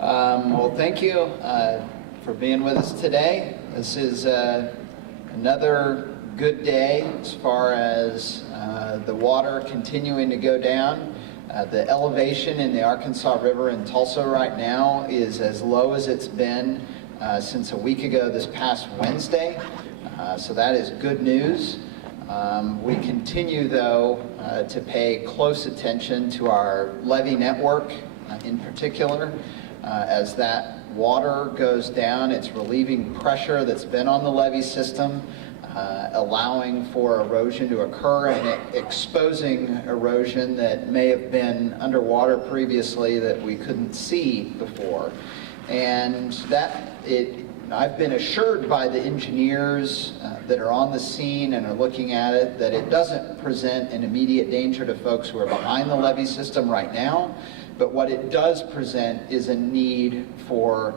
Well, thank you for being with us today. This is another good day as far as the water continuing to go down. The elevation in the Arkansas River in Tulsa right now is as low as it's been since a week ago this past Wednesday. So that is good news. We continue, though, to pay close attention to our levee network in particular. As that water goes down, it's relieving pressure that's been on the levee system, allowing for erosion to occur and exposing erosion that may have been underwater previously that we couldn't see before. And I've been assured by the engineers that are on the scene and are looking at it that it doesn't present an immediate danger to folks who are behind the levee system right now, but what it does present is a need for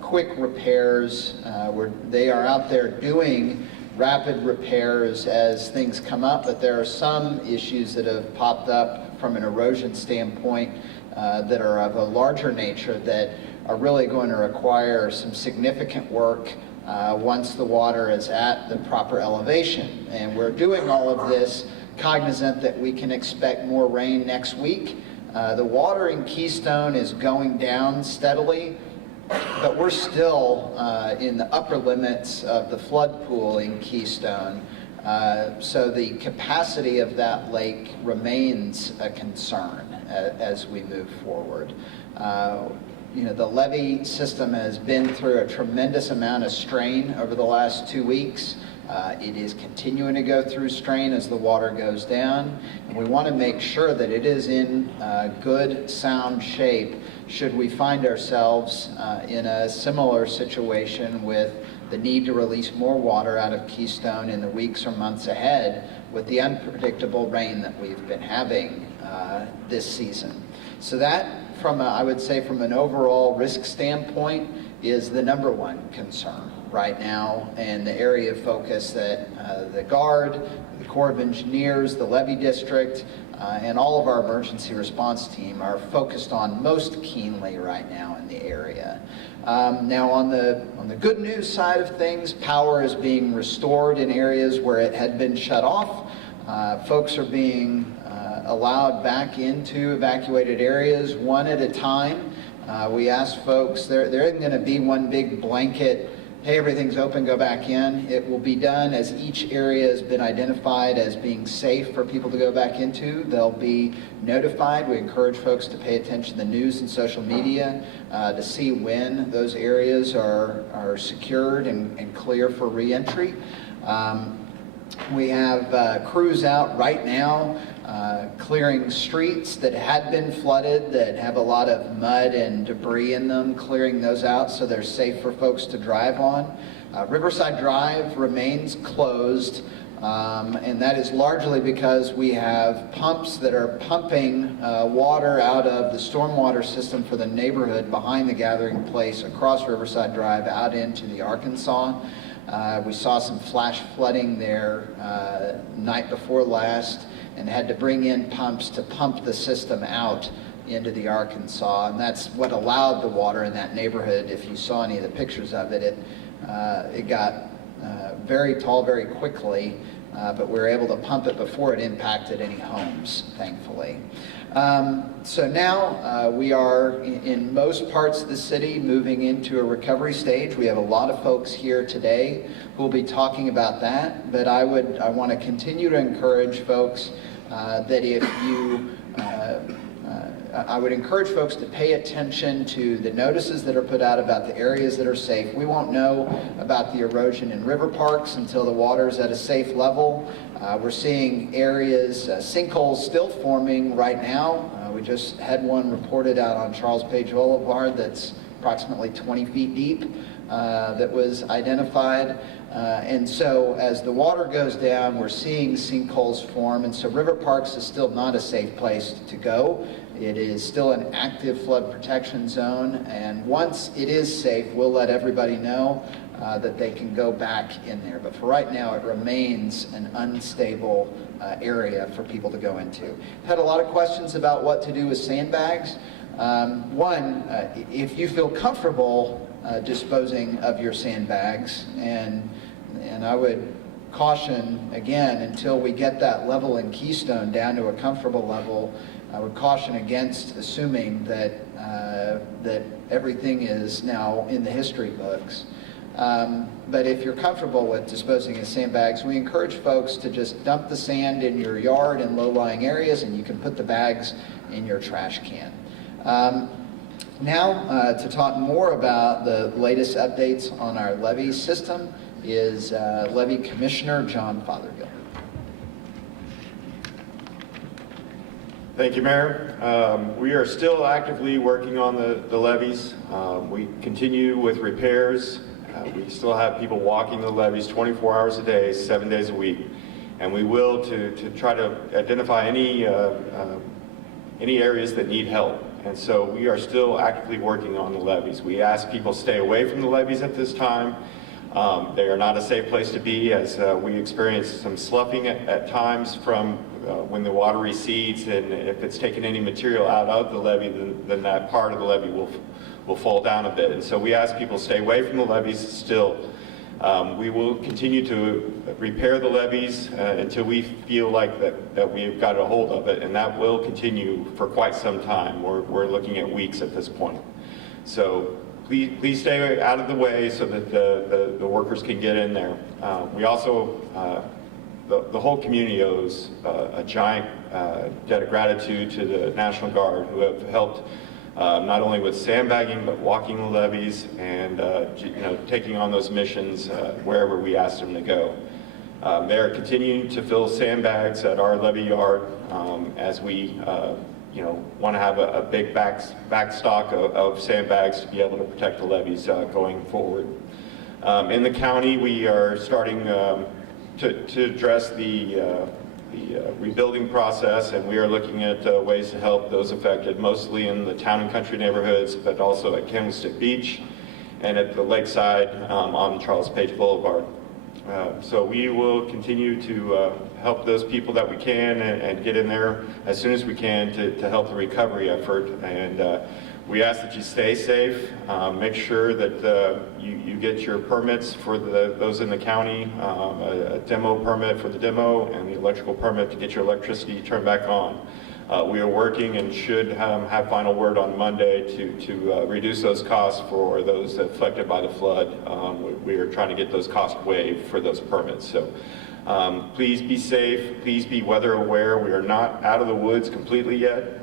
quick repairs where they are out there doing rapid repairs as things come up, but there are some issues that have popped up from an erosion standpoint that are of a larger nature that are really going to require some significant work once the water is at the proper elevation. And we're doing all of this cognizant that we can expect more rain next week. The water in Keystone is going down steadily, but we're still in the upper limits of the flood pool in Keystone. So the capacity of that lake remains a concern as we move forward. The levee system has been through a tremendous amount of strain over the last 2 weeks. It is continuing to go through strain as the water goes down, and we want to make sure that it is in good, sound shape should we find ourselves in a similar situation with the need to release more water out of Keystone in the weeks or months ahead with the unpredictable rain that we've been having this season. So that, I would say from an overall risk standpoint, is the number one concern right now, and the area of focus that the Guard, the Corps of Engineers, the Levee District, and all of our emergency response team are focused on most keenly right now in the area. Now on the good news side of things, power is being restored in areas where it had been shut off. Folks are being allowed back into evacuated areas one at a time. We asked folks, there isn't going to be one big blanket, hey, everything's open, go back in. It will be done as each area has been identified as being safe for people to go back into. They'll be notified. We encourage folks to pay attention to the news and social media to see when those areas are secured and clear for re-entry. We have crews out right now clearing streets that had been flooded, that have a lot of mud and debris in them, clearing those out so they're safe for folks to drive on. Riverside Drive remains closed, and that is largely because we have pumps that are pumping water out of the stormwater system for the neighborhood behind the gathering place across Riverside Drive out into the Arkansas. We saw some flash flooding there night before last and had to bring in pumps to pump the system out into the Arkansas, and that's what allowed the water in that neighborhood. If you saw any of the pictures of it, it got very tall very quickly, but we were able to pump it before it impacted any homes, thankfully. So now we are in most parts of the city moving into a recovery stage. We have a lot of folks here today who will be talking about that, but I want to continue to encourage folks that if you I would encourage folks to pay attention to the notices that are put out about the areas that are safe. We won't know about the erosion in river parks until the water's at a safe level. We're seeing areas, sinkholes still forming right now. We just had one reported out on Charles Page Boulevard that's approximately 20 feet deep that was identified. And so as the water goes down, we're seeing sinkholes form, and so river parks is still not a safe place to go. It is still an active flood protection zone, and once it is safe, we'll let everybody know that they can go back in there. But for right now, it remains an unstable area for people to go into. I've had a lot of questions about what to do with sandbags. One, if you feel comfortable disposing of your sandbags, and I would caution, again, until we get that level in Keystone down to a comfortable level, I would caution against assuming that that everything is now in the history books. But if you're comfortable with disposing of sandbags, we encourage folks to just dump the sand in your yard in low-lying areas, and you can put the bags in your trash can. Now, to talk more about the latest updates on our levee system is Levee Commissioner John Fothergill. Thank you, Mayor. We are still actively working on the levees. We continue with repairs. We still have people walking the levees 24 hours a day, 7 days a week. And we will to try to identify any areas that need help. And so we are still actively working on the levees. We ask people stay away from the levees at this time. They are not a safe place to be, as we experience some sloughing at times from when the water recedes, and if it's taken any material out of the levee, then that part of the levee will fall down a bit. And so we ask people stay away from the levees still. We will continue to repair the levees until we feel like that we've got a hold of it, and that will continue for quite some time. We're looking at weeks at this point. So please stay out of the way so that the workers can get in there. We also, the whole community owes a giant debt of gratitude to the National Guard, who have helped not only with sandbagging, but walking the levees and taking on those missions wherever we ask them to go. They are continuing to fill sandbags at our levee yard as we want to have a big backstock of sandbags to be able to protect the levees going forward. In the county, we are starting to address the rebuilding process, and we are looking at ways to help those affected, mostly in the town and country neighborhoods, but also at Candlestick Beach and at the lakeside on Charles Page Boulevard. So we will continue to help those people that we can and get in there as soon as we can to help the recovery effort. And we ask that you stay safe, make sure that you get your permits for those in the county, a demo permit for the demo and the electrical permit to get your electricity turned back on. We are working and should have final word on Monday to reduce those costs for those affected by the flood. We are trying to get those costs waived for those permits. So please be safe, please be weather aware. We are not out of the woods completely yet.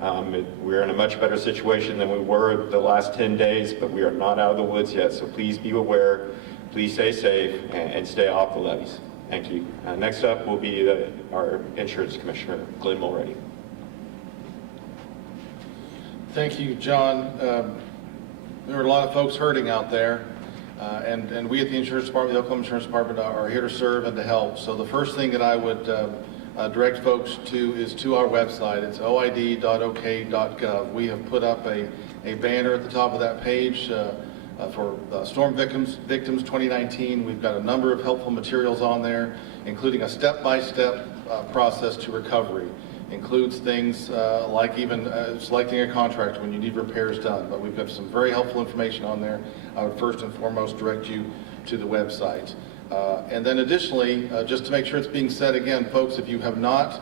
We're in a much better situation than we were the last 10 days, but we are not out of the woods yet. So please be aware, please stay safe, and stay off the levees. Thank you. Next up will be our Insurance Commissioner, Glenn Mulready. Thank you, John. There are a lot of folks hurting out there, and we at the Insurance Department, the Oklahoma Insurance Department, are here to serve and to help. So the first thing that I would direct folks to is to our website. It's oid.ok.gov. We have put up a banner at the top of that page for Storm Victims 2019. We've got a number of helpful materials on there, including a step-by-step process to recovery. Includes things like even selecting a contractor when you need repairs done. But we've got some very helpful information on there. I would first and foremost direct you to the website. And then additionally, just to make sure it's being said again, folks, if you have not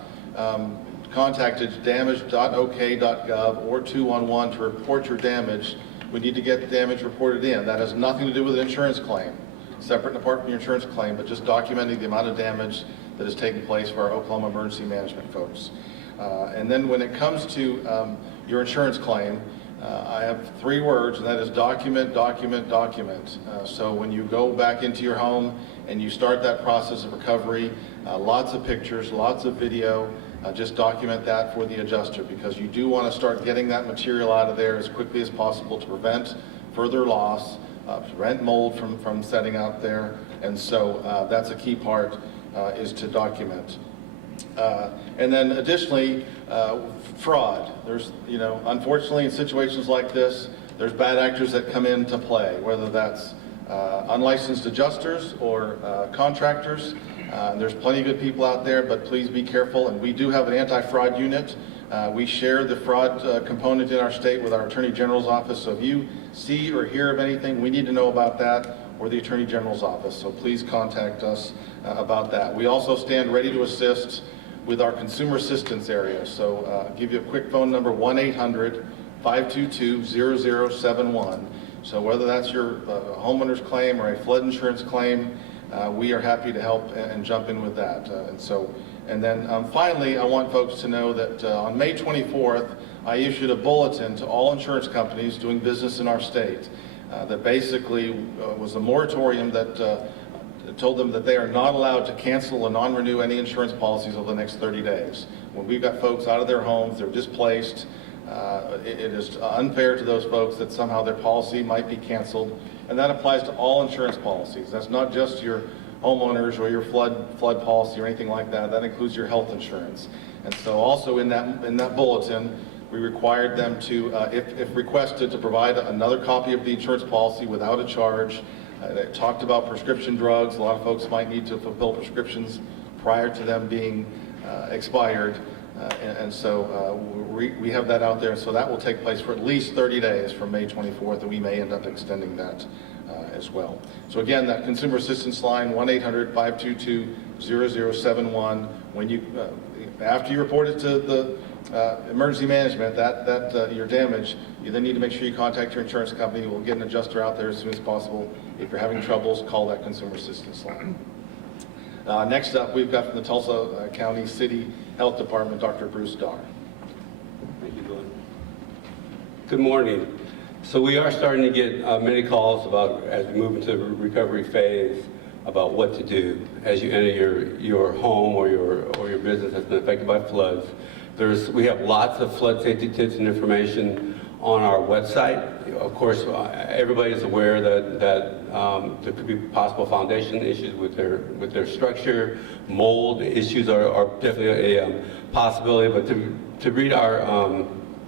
contacted damage.ok.gov or 211 to report your damage, we need to get the damage reported in. That has nothing to do with an insurance claim, separate and apart from your insurance claim, but just documenting the amount of damage that has taken place for our Oklahoma emergency management folks. And then when it comes to your insurance claim, I have 3 words, and that is document, document, document. So when you go back into your home and you start that process of recovery, lots of pictures, lots of video, just document that for the adjuster, because you do want to start getting that material out of there as quickly as possible to prevent further loss, prevent mold from setting out there. And so that's a key part, is to document. And then additionally, fraud. There's, unfortunately in situations like this, there's bad actors that come into play, whether that's unlicensed adjusters or contractors. There's plenty of good people out there, but please be careful. And we do have an anti-fraud unit We share the fraud component in our state with our Attorney General's office, so if you see or hear of anything, we need to know about that, or the Attorney General's office, so please contact us about that. We also stand ready to assist with our consumer assistance area, so I'll give you a quick phone number, 1-800-522-0071. So whether that's your homeowner's claim or a flood insurance claim, we are happy to help and jump in with that. And then finally, I want folks to know that on May 24th, I issued a bulletin to all insurance companies doing business in our state that basically was a moratorium that told them that they are not allowed to cancel or non-renew any insurance policies over the next 30 days. When we've got folks out of their homes, they're displaced, it is unfair to those folks that somehow their policy might be canceled, and that applies to all insurance policies. That's not just your homeowners or your flood policy or anything like that. That includes your health insurance. And so also in that bulletin, we required them to, if requested, to provide another copy of the insurance policy without a charge. It talked about prescription drugs. A lot of folks might need to fulfill prescriptions prior to them being expired. And so we have that out there. So that will take place for at least 30 days from May 24th, and we may end up extending that as well. So again, that consumer assistance line, 1-800-522-0071. When you, after you report it to the emergency management, that your damage, you then need to make sure you contact your insurance company. We'll get an adjuster out there as soon as possible. If you're having troubles, call that consumer assistance line. Next up, we've got from the Tulsa County City Health Department, Dr. Bruce Darr. Thank you, Glenn. Good morning. So we are starting to get many calls about, as we move into the recovery phase, about what to do as you enter your home or your business that's been affected by floods. We have lots of flood safety tips and information on our website. Of course, everybody is aware that there could be possible foundation issues with their structure. Mold issues are definitely a possibility. But to read our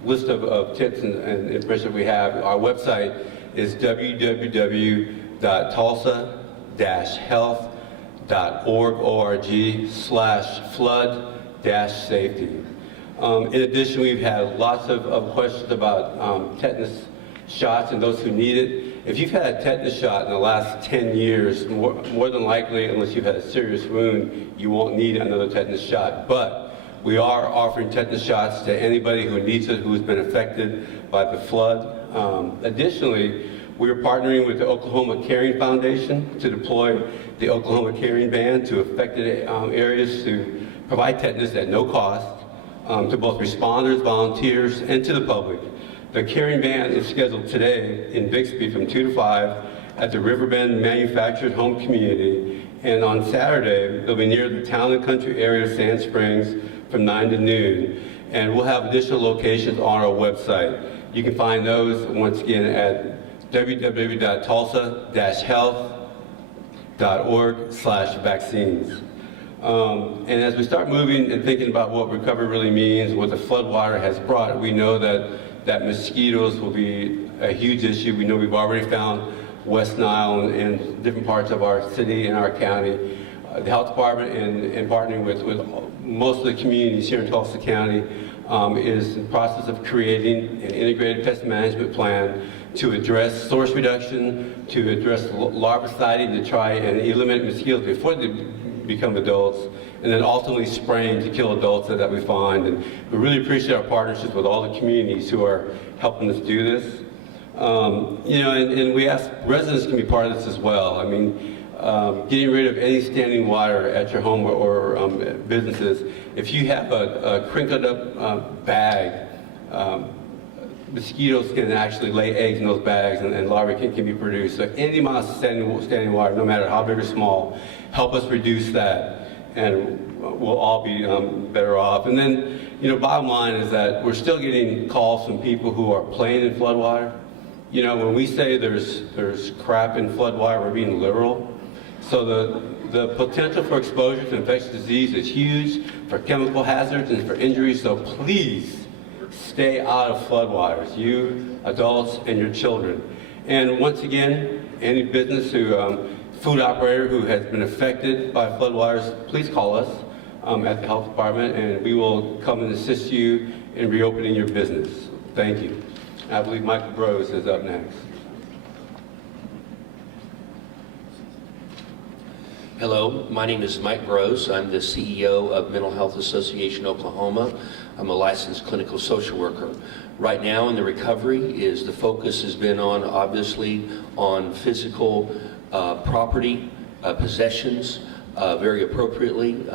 list of tips and information we have, our website is www.tulsa-health.org/flood-safety. In addition, we've had lots of questions about tetanus shots and those who need it. If you've had a tetanus shot in the last 10 years, more than likely, unless you've had a serious wound, you won't need another tetanus shot. But we are offering tetanus shots to anybody who needs it, who's been affected by the flood. Additionally, we are partnering with the Oklahoma Caravan Foundation to deploy the Oklahoma Caravan Band to affected areas to provide tetanus at no cost to both responders, volunteers, and to the public. The Caravan Band is scheduled today in Bixby from 2 to 5 at the Riverbend Manufactured Home Community, and on Saturday they'll be near the Town and Country area of Sand Springs from 9 to noon. And we'll have additional locations on our website. You can find those once again at www.tulsa-health.org/vaccines. And as we start moving and thinking about what recovery really means, what the floodwater has brought, we know that mosquitoes will be a huge issue. We know we've already found West Nile in different parts of our city and our county. The health department, in partnering with most of the communities here in Tulsa County, is in the process of creating an integrated pest management plan to address source reduction, to address larvicidal, to try and eliminate mosquitoes before they become adults, and then ultimately spraying to kill adults that we find. And we really appreciate our partnerships with all the communities who are helping us do this. And we ask residents can be part of this as well. I mean, getting rid of any standing water at your home or businesses. If you have a crinkled up bag, mosquitoes can actually lay eggs in those bags, and larvae can be produced. So any amount of standing water, no matter how big or small, help us reduce that, and we'll all be better off. And then, bottom line is that we're still getting calls from people who are playing in floodwater. When we say there's crap in floodwater, we're being literal. So the potential for exposure to infectious disease is huge, for chemical hazards and for injuries. So please stay out of floodwaters, you adults and your children. And once again, any business food operator who has been affected by floodwaters, please call us at the health department, and we will come and assist you in reopening your business. Thank you. I believe Michael Bros is up next. Hello, my name is Mike Bros. I'm the CEO of Mental Health Association Oklahoma. I'm a licensed clinical social worker. Right now in the recovery the focus has been on, obviously, on physical property, possessions, very appropriately.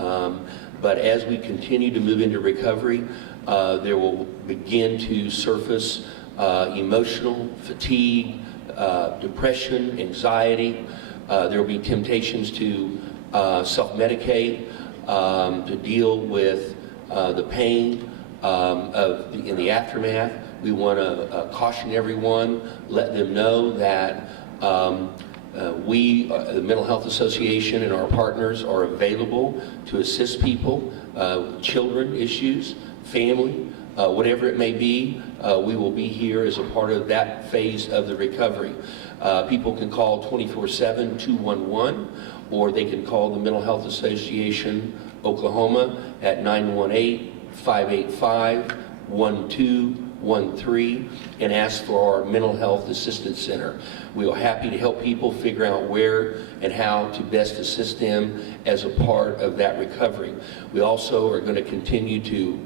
But as we continue to move into recovery, there will begin to surface emotional fatigue, depression, anxiety. There will be temptations to self-medicate, to deal with the pain in the aftermath. We want to caution everyone, let them know that we, the Mental Health Association and our partners, are available to assist people, children issues, family, whatever it may be. We will be here as a part of that phase of the recovery. People can call 24/7-211, or they can call the Mental Health Association Oklahoma at 918-585-1213 and ask for our Mental Health Assistance Center. We are happy to help people figure out where and how to best assist them as a part of that recovery. We also are going to continue to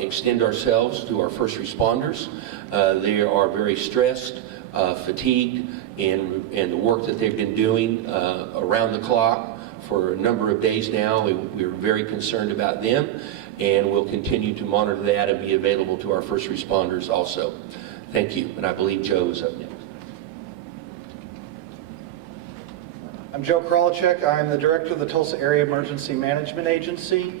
extend ourselves to our first responders. They are very stressed, fatigued, and the work that they've been doing around the clock for a number of days now. We're very concerned about them, and we'll continue to monitor that and be available to our first responders also. Thank you, and I believe Joe is up next. I'm Joe Krolichek. I'm the director of the Tulsa Area Emergency Management Agency.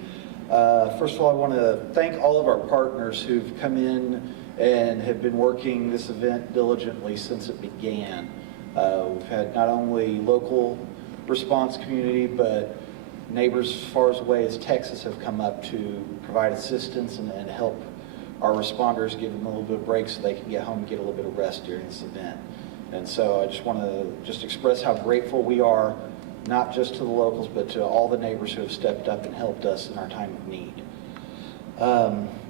First of all, I want to thank all of our partners who've come in and have been working this event diligently since it began. We've had not only local response community, but neighbors as far away as Texas have come up to provide assistance and help our responders, give them a little bit of break so they can get home and get a little bit of rest during this event. And so I just want to express how grateful we are, not just to the locals, but to all the neighbors who have stepped up and helped us in our time of need.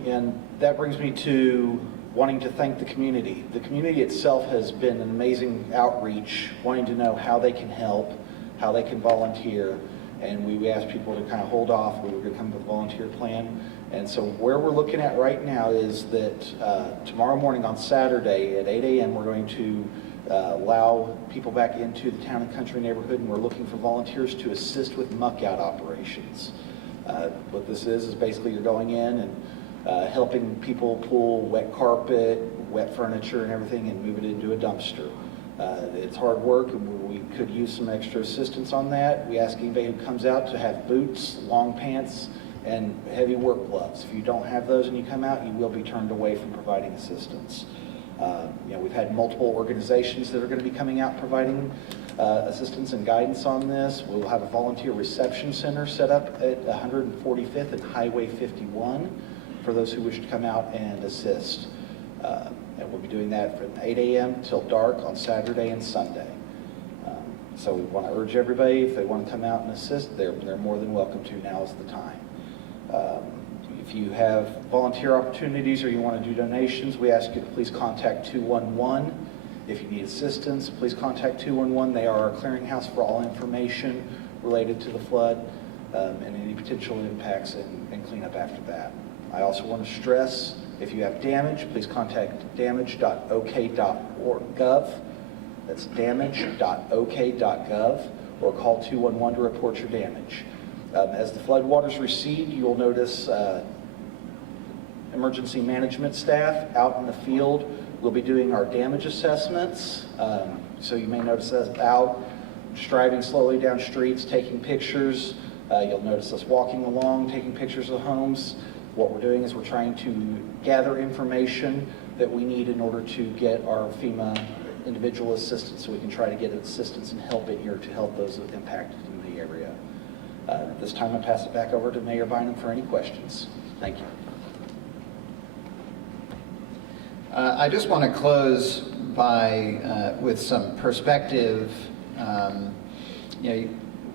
And that brings me to wanting to thank the community. The community itself has been an amazing outreach, wanting to know how they can help, how they can volunteer, and we asked people to kind of hold off. We were going to come up with a volunteer plan. And so where we're looking at right now is that tomorrow morning on Saturday at 8 a.m. we're going to allow people back into the town and country neighborhood, and we're looking for volunteers to assist with muck out operations. What this is basically you're going in and helping people pull wet carpet, wet furniture and everything and move it into a dumpster. It's hard work, and we could use some extra assistance on that. We ask anybody who comes out to have boots, long pants, and heavy work gloves. If you don't have those and you come out, you will be turned away from providing assistance. We've had multiple organizations that are going to be coming out providing assistance and guidance on this. We'll have a volunteer reception center set up at 145th and Highway 51 for those who wish to come out and assist. And we'll be doing that from 8 a.m. till dark on Saturday and Sunday. So we want to urge everybody, if they want to come out and assist, they're more than welcome to. Now is the time. If you have volunteer opportunities or you want to do donations, we ask you to please contact 211. If you need assistance, please contact 211. They are our clearinghouse for all information related to the flood and any potential impacts and cleanup after that. I also want to stress, if you have damage, please contact damage.ok.gov. That's damage.ok.gov, or call 211 to report your damage. As the flood waters recede, you will notice emergency management staff out in the field. We'll be doing our damage assessments. So you may notice us out driving slowly down streets, taking pictures. You'll notice us walking along, taking pictures of homes. What we're doing is we're trying to gather information that we need in order to get our FEMA individual assistance, so we can try to get assistance and help in here to help those impacted in the area. At this time, I pass it back over to Mayor Bynum for any questions. Thank you. I just want to close by with some perspective.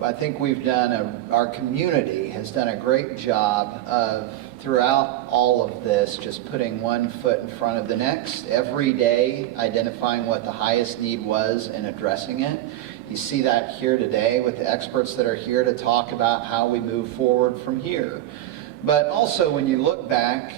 I think we've done our community has done a great job of, throughout all of this, just putting one foot in front of the next, every day identifying what the highest need was and addressing it. You see that here today with the experts that are here to talk about how we move forward from here. But also when you look back,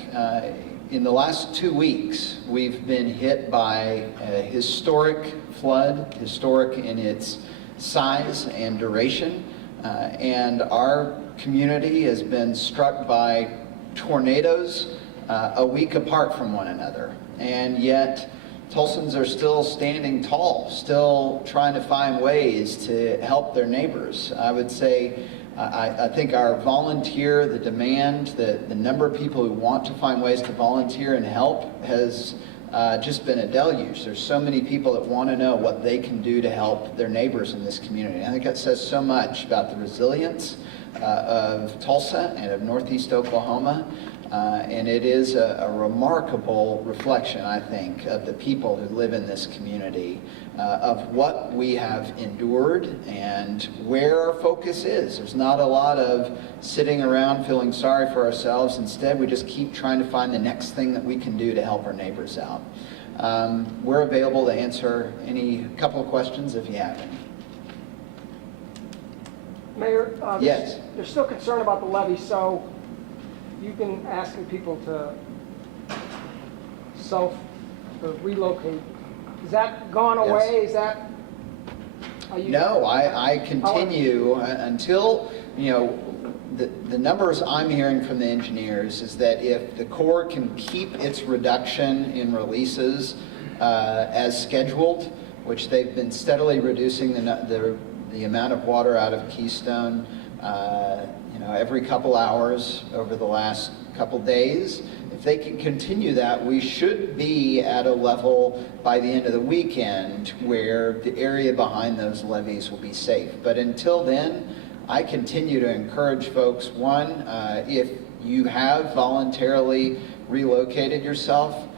in the last 2 weeks, we've been hit by a historic flood, historic in its size and duration, and our community has been struck by tornadoes a week apart from one another. And yet, Tulsans are still standing tall, still trying to find ways to help their neighbors. I would say, I think our volunteer, the demand, the number of people who want to find ways to volunteer and help has just been a deluge. There's so many people that want to know what they can do to help their neighbors in this community. I think that says so much about the resilience of Tulsa and of Northeast Oklahoma. And it is a remarkable reflection, I think, of the people who live in this community, of what we have endured and where our focus is. There's not a lot of sitting around feeling sorry for ourselves. Instead, we just keep trying to find the next thing that we can do to help our neighbors out. We're available to answer any couple of questions if you have any. Mayor, Yes. there's still concern about the levee, so you've been asking people to relocate. Is that gone away? Yes. Is that? No, I continue until, the numbers I'm hearing from the engineers is that if the Corps can keep its reduction in releases as scheduled, which they've been steadily reducing the amount of water out of Keystone, every couple hours over the last couple days. If they can continue that, we should be at a level by the end of the weekend where the area behind those levees will be safe. But until then, I continue to encourage folks, one, if you have voluntarily relocated yourself,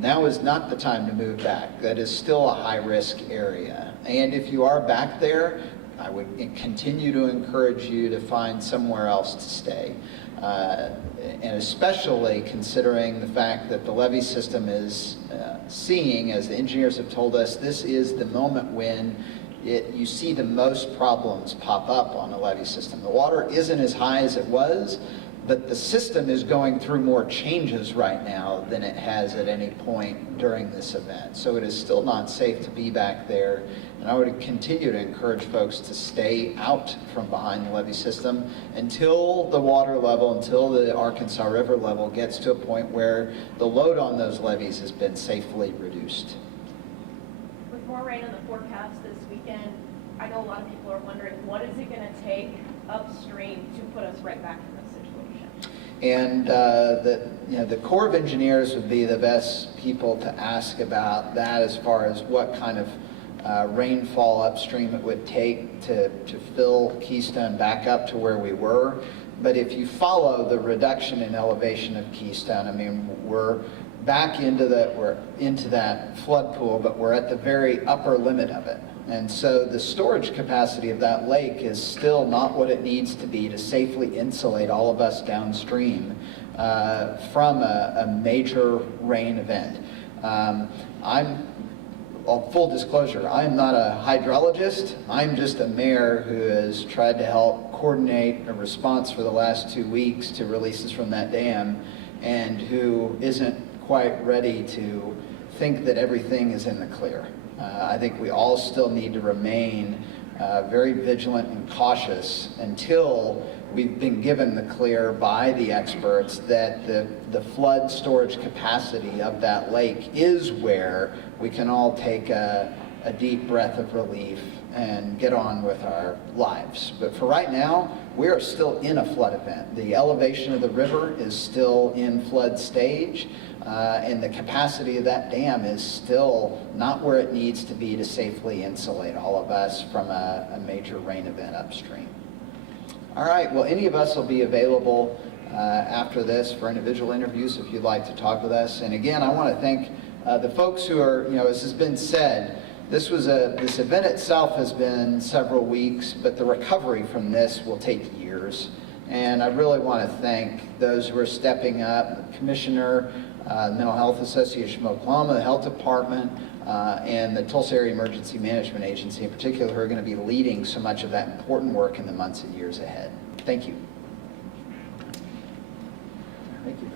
now is not the time to move back. That is still a high-risk area. And if you are back there, I would continue to encourage you to find somewhere else to stay. And especially considering the fact that the levee system is seeing, as the engineers have told us, this is the moment when you see the most problems pop up on a levee system. The water isn't as high as it was, but the system is going through more changes right now than it has at any point during this event. So it is still not safe to be back there. And I would continue to encourage folks to stay out from behind the levee system until the water level, until the Arkansas River level gets to a point where the load on those levees has been safely reduced. With more rain in the forecast this weekend, I know a lot of people are wondering, what is it going to take upstream to put us right back in this situation? And the Corps of Engineers would be the best people to ask about that, as far as what kind of rainfall upstream it would take to fill Keystone back up to where we were. But if you follow the reduction in elevation of Keystone, I mean, we're back into that flood pool, but we're at the very upper limit of it. And so the storage capacity of that lake is still not what it needs to be to safely insulate all of us downstream from a major rain event. Full disclosure, I'm not a hydrologist. I'm just a mayor who has tried to help coordinate a response for the last 2 weeks to releases from that dam, and who isn't quite ready to think that everything is in the clear. I think we all still need to remain very vigilant and cautious until we've been given the clear by the experts that the flood storage capacity of that lake is where we can all take a deep breath of relief and get on with our lives. But for right now, we are still in a flood event. The elevation of the river is still in flood stage, and the capacity of that dam is still not where it needs to be to safely insulate all of us from a major rain event upstream. All right, well, any of us will be available after this for individual interviews if you'd like to talk with us. And again, I want to thank the folks who are, as has been said, this event itself has been several weeks, but the recovery from this will take years. And I really want to thank those who are stepping up, the Commissioner, Mental Health Association of Oklahoma, the Health Department, and the Tulsa Area Emergency Management Agency in particular, who are going to be leading so much of that important work in the months and years ahead. Thank you. Thank you.